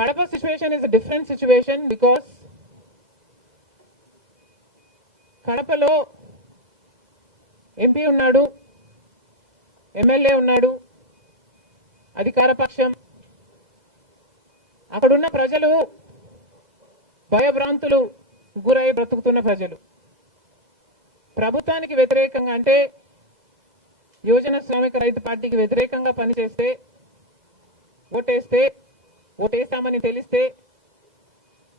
Kadapa situation is a different situation because కడపలో MP ఉన్నాడు, MLA ఉన్నాడు, అధికార పక్షం. అక్కడున్న ప్రజలు భయభ్రాంతులు గురై బ్రతుకుతున్న ప్రజలు. ప్రభుత్వానికి వ్యతిరేకంగా అంటే యువజన శ్రామిక రైతు పార్టీకి వ్యతిరేకంగా పనిచేస్తే ఓటేస్తామని తెలిస్తే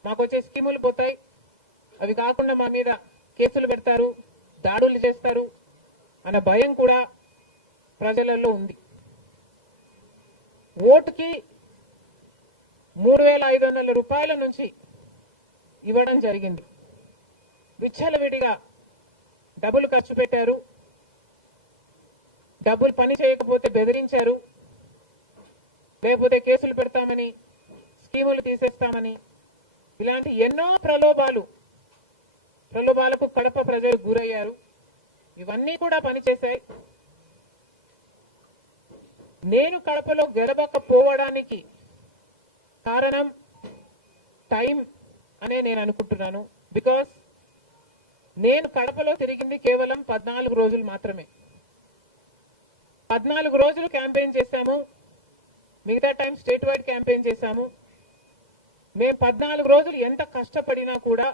మాకు వచ్చే స్కీములు పోతాయి, అవి కాకుండా మా మీద కేసులు పెడతారు, దాడులు చేస్తారు అన్న భయం కూడా ప్రజలలో ఉంది. ఓటుకి 3,500 రూపాయల నుంచి ఇవ్వడం జరిగింది. విచ్చలవిడిగా డబ్బులు ఖర్చు పెట్టారు, డబ్బులు పని చేయకపోతే బెదిరించారు, లేకపోతే కేసులు పెడతామని, స్కీములు తీసేస్తామని, ఇలాంటి ఎన్నో ప్రలోభాలకు కడప ప్రజలు గురయ్యారు. ఇవన్నీ కూడా పనిచేశాయి. నేను కడపలో గెలవకపోవడానికి కారణం టైం అనే నేను అనుకుంటున్నాను. బికాస్ నేను కడపలో తిరిగింది కేవలం 14 రోజులు మాత్రమే. 14 రోజులు క్యాంపెయిన్ చేశాము, మిగతా టైం స్టేట్ వైడ్ క్యాంపెయిన్ చేశాము. మేము 14 రోజులు ఎంత కష్టపడినా కూడా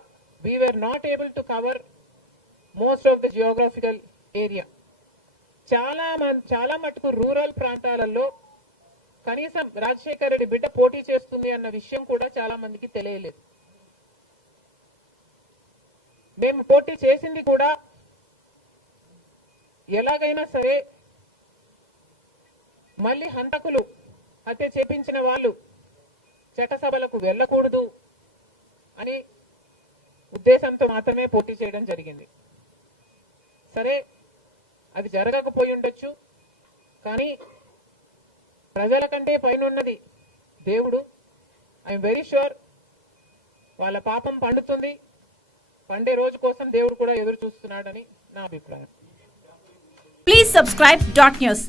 we were not able to cover most of the geographical area. చాలా మటుకు రూరల్ ప్రాంతాలలో కనీసం రాజశేఖర రెడ్డి బిడ్డ పోటీ చేస్తుంది అన్న విషయం కూడా చాలా మందికి తెలియలేదు. మేము పోటీ చేసింది కూడా ఎలాగైనా సరే మళ్ళీ హంతకులు, హత్య చేపించిన వాళ్ళు చట్టసభలకు వెళ్ళకూడదు అని ఉద్దేశంతో మాత్రమే పోటీ చేయడం జరిగింది. సరే, అది జరగకపోయి ఉండొచ్చు, కానీ ప్రజల కంటే పైనున్నది దేవుడు. ఐఎమ్ వెరీ ష్యూర్ వాళ్ళ పాపం పండుతుంది, పండే రోజు కోసం దేవుడు కూడా ఎదురు చూస్తున్నాడని నా అభిప్రాయం. Please subscribe .news.